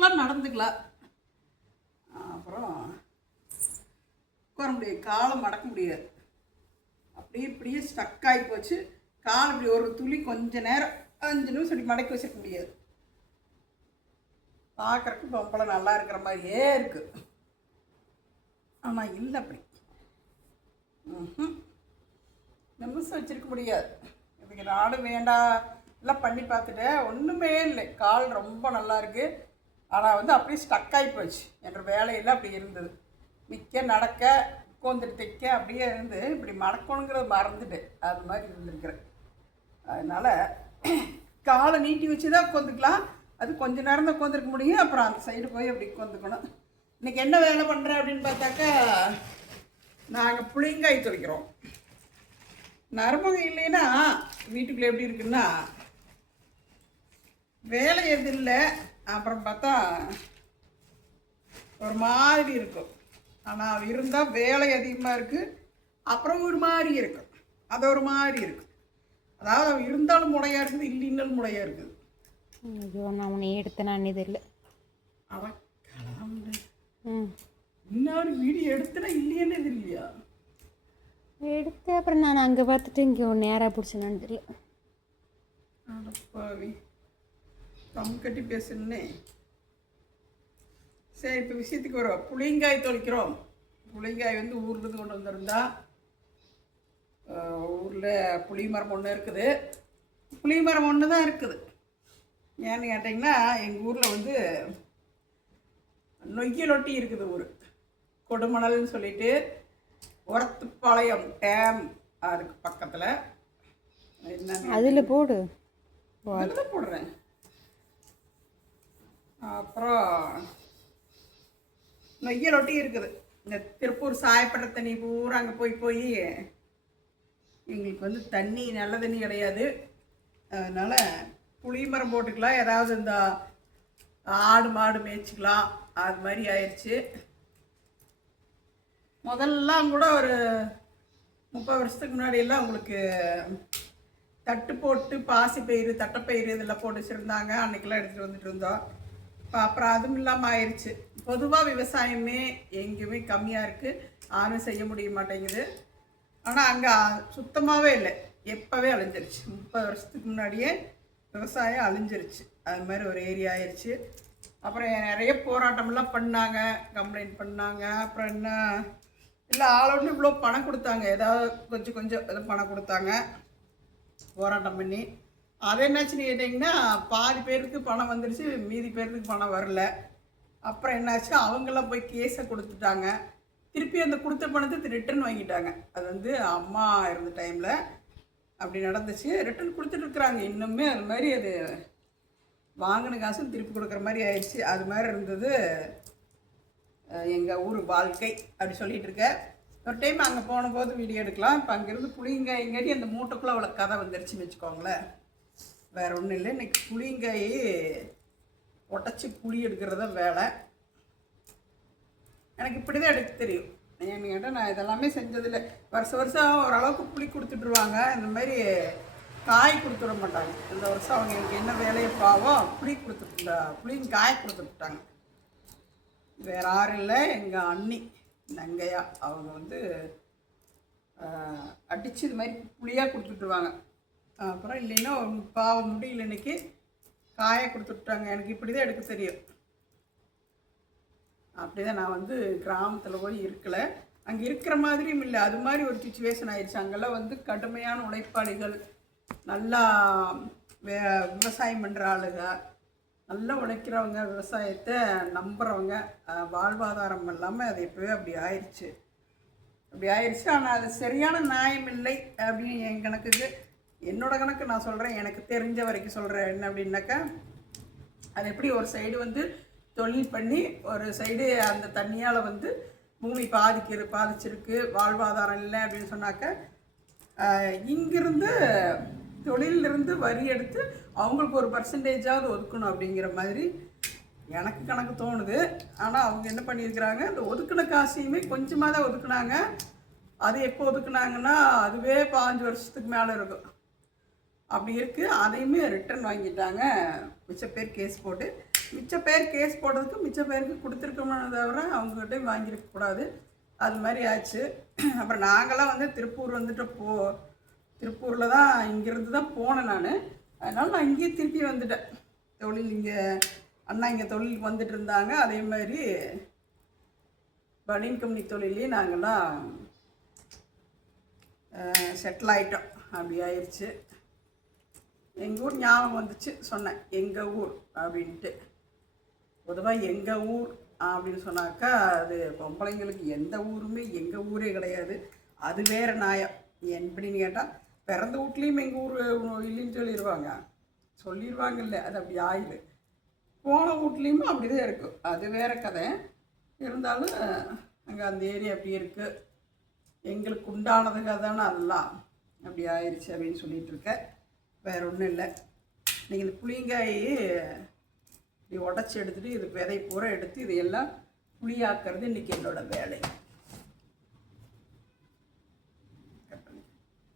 நடக்கலாம் நடந்துக்கலாம். அப்புறம் உட்கார முடியாது, காலை மடக்க முடியாது. அப்படியே இப்படியே ஸ்டக் ஆகி போச்சு. கால் இப்படி ஒரு துளி கொஞ்ச நேரம் 5 நிமிஷம் இப்படி மடக்கி வச்சுக்க முடியாது. பார்க்குறக்கு பொம்பளை நல்லா இருக்கிற மாதிரியே இருக்குது, ஆனால் இல்லை அப்படி. நிமிஷம் வச்சுருக்க முடியாது. இதுக்கு நாடு வேண்டாம் எல்லாம் பண்ணி பார்த்துட்டேன், ஒன்றுமே இல்லை. கால் ரொம்ப நல்லா இருக்குது, ஆனால் வந்து அப்படியே ஸ்டக் ஆகி போச்சு. என்ற வேலையெல்லாம் அப்படி இருந்தது. நிற்க நடக்க உட்காந்துட்டு தைக்க அப்படியே இருந்து இப்படி மடக்கணுங்கிறத மறந்துட்டு அது மாதிரி இருந்துருக்குறேன். அதனால் காலை நீட்டி வச்சு தான் உட்காந்துக்கலாம். அது கொஞ்சம் நேரம் தான் உட்காந்துருக்க முடியும். அப்புறம் அந்த சைடு போய் அப்படி உட்காந்துக்கணும். இன்றைக்கி என்ன வேலை பண்ணுறேன் அப்படின்னு பார்த்தாக்கா, நாங்கள் புளிங்காய் துவைக்கிறோம். நரம்பகம் இல்லைன்னா வீட்டுக்குள்ளே எப்படி இருக்குன்னா வேலை எது இல்லை. அப்புறம் பார்த்தா ஒரு மாதிரி இருக்கும். ஆனால் அது இருந்தால் வேலை அதிகமாக இருக்குது, அப்புறம் ஒரு மாதிரி இருக்கும். அது ஒரு மாதிரி இருக்குது. அதாவது அவன் இருந்தாலும் முடையாக இருக்குது, இல்லைன்னாலும் முடையாக இருக்குது. ஐயோ, நான் உன்னை எடுத்தேன் இது இல்லை. அவன் இன்னொரு வீடியோ எடுத்தனா இல்லையானே இது இல்லையா எடுத்து அப்புறம் நான் அங்கே பார்த்துட்டு இங்கே நேராக பிடிச்சேன்னு தெரியல. அடப்பாவி, தம் கட்டி பேசுன்னே. சரி, இப்போ விஷயத்துக்கு வரும். புளிங்காய் தொளிக்கிறோம். புளிங்காய் வந்து ஊர்லேருந்து கொண்டு வந்திருந்தா. ஊரில் புளி மரம் ஒன்று இருக்குது. புளி மரம் ஒன்று தான் இருக்குது. ஏன்னு கேட்டிங்கன்னா, எங்கள் ஊரில் வந்து நொய்யலொட்டி இருக்குது ஊர். கொடுமணல்னு சொல்லிட்டு ஒரத்துப்பாளையம் டேம் அதுக்கு பக்கத்தில். என்ன அதில் போடு, அதில் போடுறேன். அப்புறம் நொய்யலொட்டி இருக்குது. இந்த திருப்பூர் சாயப்பட்ட தண்ணி பூரா அங்கே போய் எங்களுக்கு வந்து தண்ணி நல்ல தண்ணி கிடையாது. அதனால் புளி மரம் போட்டுக்கலாம், ஏதாவது இந்த ஆடு மாடு மேய்ச்சிக்கலாம், அது மாதிரி ஆயிடுச்சு. முதல்லாம் கூட ஒரு 30 வருஷத்துக்கு முன்னாடியெல்லாம் உங்களுக்கு தட்டு போட்டு பாசி பயிறு தட்டைப்பயிறு இதெல்லாம் போட்டு வச்சுருந்தாங்க. அன்றைக்கெல்லாம் எடுத்துகிட்டு வந்துட்டு இருந்தோம். இப்போ அப்புறம் அதுவும் இல்லாமல் ஆயிடுச்சு. பொதுவாக விவசாயமே எங்கேயுமே கம்மியாக இருக்குது, யாரும் செய்ய முடிய மாட்டேங்குது. ஆனால் அங்கே சுத்தமாகவே இல்லை, எப்போவே அழிஞ்சிருச்சு. 30 வருஷத்துக்கு முன்னாடியே விவசாயம் அழிஞ்சிருச்சு. அது மாதிரி ஒரு ஏரியா ஆயிடுச்சு. அப்புறம் நிறைய போராட்டமெல்லாம் பண்ணாங்க, கம்ப்ளைண்ட் பண்ணாங்க. அப்புறம் என்ன இல்லை, ஆளோன்னு இவ்வளோ பணம் கொடுத்தாங்க, ஏதாவது கொஞ்சம் ஏதோ பணம் கொடுத்தாங்க போராட்டம் பண்ணி. அது என்னாச்சுன்னு கேட்டிங்கன்னா, பாதி பேருக்கு பணம் வந்துடுச்சு, மீதி பேருக்கு பணம் வரல. அப்புறம் என்னாச்சு, அவங்களாம் போய் கேஸை கொடுத்துட்டாங்க. திருப்பி அந்த கொடுத்த பணத்தை ரிட்டர்ன் வாங்கிட்டாங்க. அது வந்து அம்மா இருந்த டைமில் அப்படி நடந்துச்சு. ரிட்டர்ன் கொடுத்துட்ருக்குறாங்க இன்னுமே. அது மாதிரி அது வாங்கின காசும் திருப்பி கொடுக்குற மாதிரி ஆயிடுச்சு. அது மாதிரி இருந்தது எங்கள் ஊர் வாழ்க்கை. அப்படி சொல்லிகிட்டு இருக்கேன். ஒரு டைம் அங்கே போன போது வீடியோ எடுக்கலாம். இப்போ அங்கேருந்து புளிங்காய்ங்காட்டி அந்த மூட்டைக்குள்ளே அவ்வளோ கதை வந்துருச்சுன்னு வச்சுக்கோங்களேன். வேறு ஒன்றும் இல்லை. இன்றைக்கி புளிங்காய் உடச்சி புளி எடுக்கிறத வேலை. எனக்கு இப்படி தான் எடுக்க தெரியும். ஏன்னு கேட்டால் நான் இதெல்லாமே செஞ்சதில்லை. வருஷம் ஓரளவுக்கு புளி கொடுத்துட்ருவாங்க. இந்த மாதிரி காய் கொடுத்துட மாட்டாங்க. இந்த வருஷம் அவங்க எனக்கு என்ன வேலையை பாவம் புளியும் காய் கொடுத்துட்டாங்க. வேறு யாரும் இல்லை, எங்கள் அண்ணி நங்கையா அவங்க வந்து அடித்து இது மாதிரி புளியாக கொடுத்துட்ருவாங்க. அப்புறம் இல்லைன்னா பாவம் முடியல, இன்றைக்கி காயை கொடுத்துட்டாங்க. எனக்கு இப்படி தான் எடுக்க தெரியும். அப்படி தான் நான் வந்து கிராமத்தில் போய் இருக்கலை, அங்கே இருக்கிற மாதிரியும் இல்லை. அது மாதிரி ஒரு சுச்சுவேஷன் ஆயிடுச்சு. அங்கெல்லாம் வந்து கடுமையான உழைப்பாளிகள், நல்லா விவசாயம் பண்ணுற ஆளுங்க, நல்லா உழைக்கிறவங்க, விவசாயத்தை நம்புகிறவங்க, வாழ்வாதாரம் இல்லாமல் அது எப்போவே அப்படி ஆயிடுச்சு. ஆனால் அது சரியான நியாயம் இல்லை அப்படின்னு என் கணக்குக்கு, என்னோடய கணக்கு நான் சொல்கிறேன், எனக்கு தெரிஞ்ச வரைக்கும் சொல்கிறேன். என்ன அப்படின்னாக்கா, அது எப்படி ஒரு சைடு வந்து தொழில் பண்ணி, ஒரு சைடு அந்த தண்ணியால் வந்து பூமி பாதிச்சிருக்கு, வாழ்வாதாரம் இல்லை அப்படின்னு சொன்னாக்க, இங்கிருந்து தொழிலிருந்து வரி எடுத்து அவங்களுக்கு ஒரு பர்சன்டேஜாவது ஒதுக்கணும் அப்படிங்கிற மாதிரி எனக்கு கணக்கு தோணுது. ஆனால் அவங்க என்ன பண்ணியிருக்கிறாங்க, அந்த ஒதுக்கின காசையுமே கொஞ்சமாக தான் ஒதுக்குனாங்க. அது எப்போ ஒதுக்குனாங்கன்னா அதுவே 5 வருஷத்துக்கு மேலே இருக்கும். அப்படி இருக்குது. அதையுமே ரிட்டர்ன் வாங்கிட்டாங்க. மிச்ச பேர் கேஸ் போட்டு. மிச்ச பேர் கேஸ் போடுறதுக்கு மிச்ச பேருக்கு கொடுத்துருக்கோமே தவிர அவங்ககிட்டையும் வாங்கியிருக்கக்கூடாது. அது மாதிரி ஆச்சு. அப்புறம் நாங்களாம் வந்து திருப்பூர் வந்துட்டு திருப்பூரில் தான் இங்கேருந்து தான் போனேன் நான். அதனால் நான் இங்கேயே திருப்பி வந்துட்டேன். தொழில் இங்கே அண்ணா இங்கே தொழிலுக்கு வந்துட்டு இருந்தாங்க. அதே மாதிரி பனியன் கம்பெனி தொழிலே நாங்கள்லாம் செட்டில் ஆகிட்டோம். அப்படி ஆயிடுச்சு. எங்கள் ஊர் ஞாபகம் வந்துச்சு, சொன்னேன் எங்கள் ஊர் அப்படின்ட்டு. பொதுவாக எங்கள் ஊர் அப்படின்னு சொன்னாக்கா அது பொம்பளைங்களுக்கு எந்த ஊருமே எங்கள் ஊரே கிடையாது. அது வேறு நியாயம். எப்படின்னு கேட்டால் பிறந்த வீட்லேயும் எங்கள் ஊர் இல்லைன்னு சொல்லிடுவாங்க இல்லை, அது அப்படி ஆயிடு. போன வீட்லேயுமே அப்படி தான் இருக்கும், அது வேறு கதை. இருந்தாலும் அங்கே அந்த ஏரியா அப்படி இருக்குது. எங்களுக்கு உண்டானதுக்காக தானே அதெல்லாம் அப்படி ஆயிடுச்சு அப்படின்னு சொல்லிகிட்டு இருக்கேன். வேறு ஒன்றும் இல்லை. நீங்கள் இந்த புளியங்காய் இப்படி உடச்சி எடுத்துகிட்டு இது விதை பூரா எடுத்து இதையெல்லாம் புளியாக்குறது இன்றைக்கி என்னோடய வேலை.